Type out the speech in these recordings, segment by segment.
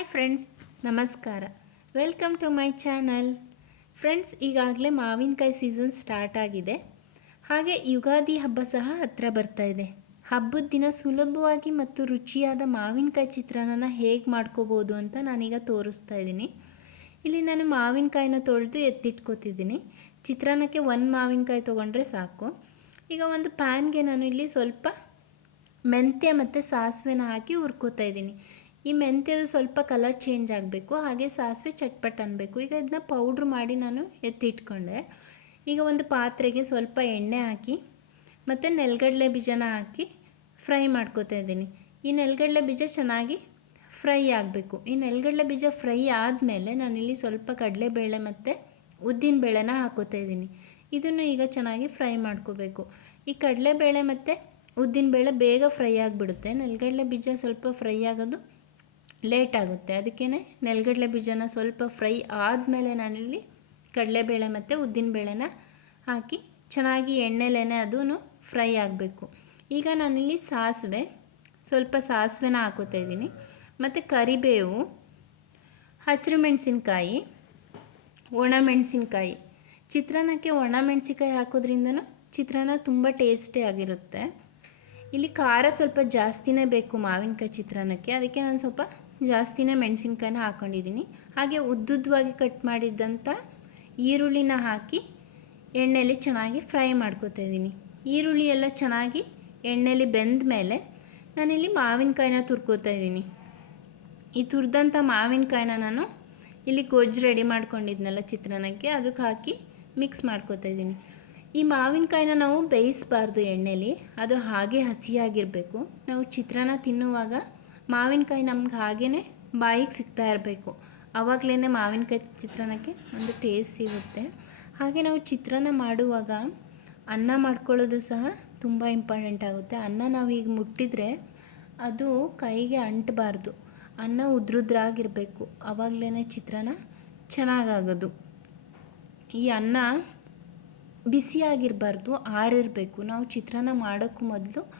Hi friends ನಮಸ್ಕಾರ. Welcome to my channel friends ಈಗಾಗಲೇ ಮಾವಿನಕಾಯಿ ಸೀಸನ್ ಸ್ಟಾರ್ಟ್ ಆಗಿದೆ. ಹಾಗೆ ಯುಗಾದಿ ಹಬ್ಬ ಸಹ ಹತ್ತಿರ ಬರ್ತಾ ಇದೆ. ಹಬ್ಬದ ದಿನ ಸುಲಭವಾಗಿ ಮತ್ತು ರುಚಿಯಾದ ಮಾವಿನಕಾಯಿ ಚಿತ್ರಾನ್ನ ಹೇಗೆ ಮಾಡ್ಕೋಬೋದು ಅಂತ ನಾನೀಗ ತೋರಿಸ್ತಾ ಇದ್ದೀನಿ. ಇಲ್ಲಿ ನಾನು ಮಾವಿನಕಾಯಿನ ತೊಳೆದು ಎತ್ತಿಟ್ಕೋತಿದ್ದೀನಿ. ಚಿತ್ರಾನ್ನಕ್ಕೆ ಒಂದು ಮಾವಿನಕಾಯಿ ತೊಗೊಂಡ್ರೆ ಸಾಕು. ಈಗ ಒಂದು ಪ್ಯಾನ್ಗೆ ನಾನು ಇಲ್ಲಿ ಸ್ವಲ್ಪ ಮೆಂತ್ಯ ಮತ್ತು ಸಾಸಿವೆನ ಹಾಕಿ ಹುರ್ಕೋತಾ ಇದ್ದೀನಿ. ಈ ಮೆಂತ್ಯದು ಸ್ವಲ್ಪ ಕಲರ್ ಚೇಂಜ್ ಆಗಬೇಕು, ಹಾಗೆ ಸಾಸಿವೆ ಚಟ್ಪಟ್ ಅನ್ನಬೇಕು ಈಗ ಇದನ್ನ ಪೌಡ್ರ್ ಮಾಡಿ ನಾನು ಎತ್ತಿಟ್ಕೊಂಡೆ. ಈಗ ಒಂದು ಪಾತ್ರೆಗೆ ಸ್ವಲ್ಪ ಎಣ್ಣೆ ಹಾಕಿ, ಮತ್ತು ನೆಲಗಡಲೆ ಬೀಜನ ಹಾಕಿ ಫ್ರೈ ಮಾಡ್ಕೋತಾ ಇದ್ದೀನಿ. ಈ ನೆಲಗಡಲೆ ಬೀಜ ಚೆನ್ನಾಗಿ ಫ್ರೈ ಆಗಬೇಕು. ಈ ನೆಲಗಡಲೆ ಬೀಜ ಫ್ರೈ ಆದಮೇಲೆ ನಾನಿಲ್ಲಿ ಸ್ವಲ್ಪ ಕಡಲೆಬೇಳೆ ಮತ್ತು ಉದ್ದಿನ ಬೇಳೆನ ಹಾಕೋತಾ ಇದ್ದೀನಿ. ಇದನ್ನು ಈಗ ಚೆನ್ನಾಗಿ ಫ್ರೈ ಮಾಡ್ಕೋಬೇಕು. ಈ ಕಡಲೆಬೇಳೆ ಮತ್ತು ಉದ್ದಿನಬೇಳೆ ಬೇಗ ಫ್ರೈ ಆಗಿಬಿಡುತ್ತೆ. ನೆಲಗಡಲೆ ಬೀಜ ಸ್ವಲ್ಪ ಫ್ರೈ ಆಗೋದು ಲೇಟ್ ಆಗುತ್ತೆ. ಅದಕ್ಕೇ ನೆಲಗಡಲೆ ಬೀಜನ ಸ್ವಲ್ಪ ಫ್ರೈ ಆದಮೇಲೆ ನಾನಿಲ್ಲಿ ಕಡಲೆಬೇಳೆ ಮತ್ತು ಉದ್ದಿನಬೇಳೆನ ಹಾಕಿ ಚೆನ್ನಾಗಿ ಎಣ್ಣೆಲೇನೆ ಅದೂ ಫ್ರೈ ಆಗಬೇಕು. ಈಗ ನಾನಿಲ್ಲಿ ಸಾಸಿವೆ, ಸ್ವಲ್ಪ ಸಾಸಿವೆನ ಹಾಕೋತಾ ಇದ್ದೀನಿ. ಮತ್ತು ಕರಿಬೇವು, ಹಸಿರು ಮೆಣಸಿನ್ಕಾಯಿ ಒಣಮೆಣಸಿನ್ಕಾಯಿ ಚಿತ್ರಾನ್ನಕ್ಕೆ ಒಣಮೆಣಸಿನ್ಕಾಯಿ ಹಾಕೋದ್ರಿಂದನೂ ಚಿತ್ರಾನ್ನ ತುಂಬ ಟೇಸ್ಟಿ ಆಗಿರುತ್ತೆ. ಇಲ್ಲಿ ಖಾರ ಸ್ವಲ್ಪ ಜಾಸ್ತಿನೇ ಬೇಕು ಮಾವಿನಕಾಯಿ ಚಿತ್ರಾನ್ನಕ್ಕೆ. ಅದಕ್ಕೆ ನಾನು ಸ್ವಲ್ಪ ಜಾಸ್ತಿನೇ ಮೆಣಸಿನ್ಕಾಯಿನ ಹಾಕ್ಕೊಂಡಿದ್ದೀನಿ ಹಾಗೆ ಉದ್ದುದ್ದವಾಗಿ ಕಟ್ ಮಾಡಿದ್ದಂಥ ಈರುಳ್ಳಿನ ಹಾಕಿ ಎಣ್ಣೆಯಲ್ಲಿ ಚೆನ್ನಾಗಿ ಫ್ರೈ ಮಾಡ್ಕೊತಾ ಇದ್ದೀನಿ. ಈರುಳ್ಳಿ ಎಲ್ಲ ಚೆನ್ನಾಗಿ ಎಣ್ಣೆಯಲ್ಲಿ ಬೆಂದ ಮೇಲೆ ನಾನಿಲ್ಲಿ ಮಾವಿನಕಾಯಿನ ತುರ್ಕೋತಾ ಇದ್ದೀನಿ. ಈ ತುರಿದಂಥ ಮಾವಿನಕಾಯಿನ ನಾನು ಇಲ್ಲಿ ಗೊಜ್ಜು ರೆಡಿ ಮಾಡ್ಕೊಂಡಿದ್ನಲ್ಲ ಚಿತ್ರಾನ್ನಕ್ಕೆ, ಅದಕ್ಕೆ ಹಾಕಿ ಮಿಕ್ಸ್ ಮಾಡ್ಕೊತಾ ಇದ್ದೀನಿ. ಈ ಮಾವಿನಕಾಯಿನ ನಾವು ಬೇಯಿಸಬಾರ್ದು ಎಣ್ಣೆಯಲ್ಲಿ ಅದು ಹಾಗೆ ಹಸಿಯಾಗಿರಬೇಕು. ನಾವು ಚಿತ್ರಾನ್ನ ತಿನ್ನುವಾಗ ಮಾವಿನಕಾಯಿ ನಮ್ಗೆ ಹಾಗೇ ಬಾಯಿಗೆ ಸಿಗ್ತಾ ಇರಬೇಕು. ಆವಾಗಲೇ ಮಾವಿನಕಾಯಿ ಚಿತ್ರಾನ್ನಕ್ಕೆ ಒಂದು ಟೇಸ್ಟ್ ಸಿಗುತ್ತೆ. ಹಾಗೆ ನಾವು ಚಿತ್ರಾನ್ನ ಮಾಡುವಾಗ ಅನ್ನ ಮಾಡ್ಕೊಳ್ಳೋದು ಸಹ ತುಂಬ ಇಂಪಾರ್ಟೆಂಟ್ ಆಗುತ್ತೆ. ಅನ್ನ ನಾವು ಈಗ ಮುಟ್ಟಿದರೆ ಅದು ಕೈಗೆ ಅಂಟಬಾರ್ದು. ಅನ್ನ ಉದ್ರುದ್ರಾಗಿರಬೇಕು. ಆವಾಗಲೇ ಚಿತ್ರಾನ್ನ ಚೆನ್ನಾಗಾಗೋದು. ಈ ಅನ್ನ ಬಿಸಿಯಾಗಿರಬಾರ್ದು, ಆರಿರಬೇಕು. ನಾವು ಚಿತ್ರಾನ್ನ ಮಾಡೋಕ್ಕೂ ಮೊದಲು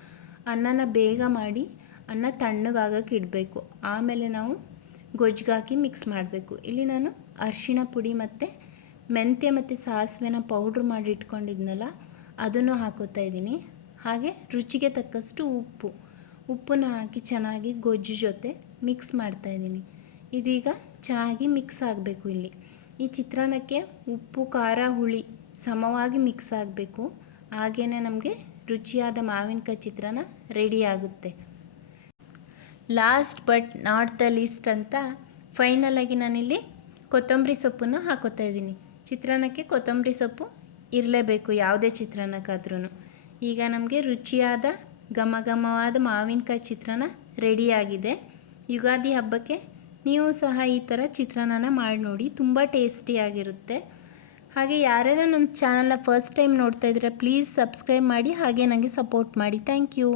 ಅನ್ನನ ಬೇಗ ಮಾಡಿ ಅನ್ನ ತಣ್ಣಗಾಗಕ್ಕೆ ಇಡಬೇಕು. ಆಮೇಲೆ ನಾವು ಗೊಜ್ಜಿಗಾಕಿ ಮಿಕ್ಸ್ ಮಾಡಬೇಕು. ಇಲ್ಲಿ ನಾನು ಅರಿಶಿಣ ಪುಡಿ ಮತ್ತು ಮೆಂತ್ಯ ಮತ್ತು ಸಾಸಿವೆನ ಪೌಡ್ರ್ ಮಾಡಿ ಇಟ್ಕೊಂಡಿದ್ನಲ್ಲ, ಅದನ್ನು ಹಾಕೋತಾ ಇದ್ದೀನಿ. ಹಾಗೆ ರುಚಿಗೆ ತಕ್ಕಷ್ಟು ಉಪ್ಪು. ಉಪ್ಪನ್ನು ಹಾಕಿ ಚೆನ್ನಾಗಿ ಗೊಜ್ಜು ಜೊತೆ ಮಿಕ್ಸ್ ಮಾಡ್ತಾ ಇದ್ದೀನಿ. ಇದೀಗ ಚೆನ್ನಾಗಿ ಮಿಕ್ಸ್ ಆಗಬೇಕು ಇಲ್ಲಿ. ಈ ಚಿತ್ರಾನ್ನಕ್ಕೆ ಉಪ್ಪು, ಖಾರ, ಹುಳಿ ಸಮವಾಗಿ ಮಿಕ್ಸ್ ಆಗಬೇಕು. ಹಾಗೆಯೇ ನಮಗೆ ರುಚಿಯಾದ ಮಾವಿನಕಾಯಿ ಚಿತ್ರಾನ್ನ ರೆಡಿ ಆಗುತ್ತೆ. Last but not the least ಅಂತ ಫೈನಲಾಗಿ ನಾನಿಲ್ಲಿ ಕೊತ್ತಂಬರಿ ಸೊಪ್ಪನ್ನು ಹಾಕೋತಾ ಇದ್ದೀನಿ. ಚಿತ್ರಾನ್ನಕ್ಕೆ ಕೊತ್ತಂಬರಿ ಸೊಪ್ಪು ಇರಲೇಬೇಕು, ಯಾವುದೇ ಚಿತ್ರಾನ್ನಕ್ಕಾದ್ರೂ ಈಗ ನಮಗೆ ರುಚಿಯಾದ ಘಮ ಘಮವಾದ ಮಾವಿನಕಾಯಿ ಚಿತ್ರಾನ್ನ ರೆಡಿಯಾಗಿದೆ ಯುಗಾದಿ ಹಬ್ಬಕ್ಕೆ ನೀವು ಸಹ ಈ ಥರ ಚಿತ್ರಾನ್ನನ ಮಾಡಿ ನೋಡಿ, ತುಂಬ ಟೇಸ್ಟಿಯಾಗಿರುತ್ತೆ ಹಾಗೆ ಯಾರ್ಯಾರ ನನ್ನ ಚಾನಲ್ನ ಫಸ್ಟ್ ಟೈಮ್ ನೋಡ್ತಾ ಇದ್ದೀರಾ ಪ್ಲೀಸ್ ಸಬ್ಸ್ಕ್ರೈಬ್ ಮಾಡಿ, ಹಾಗೆ ನನಗೆ ಸಪೋರ್ಟ್ ಮಾಡಿ. Thank you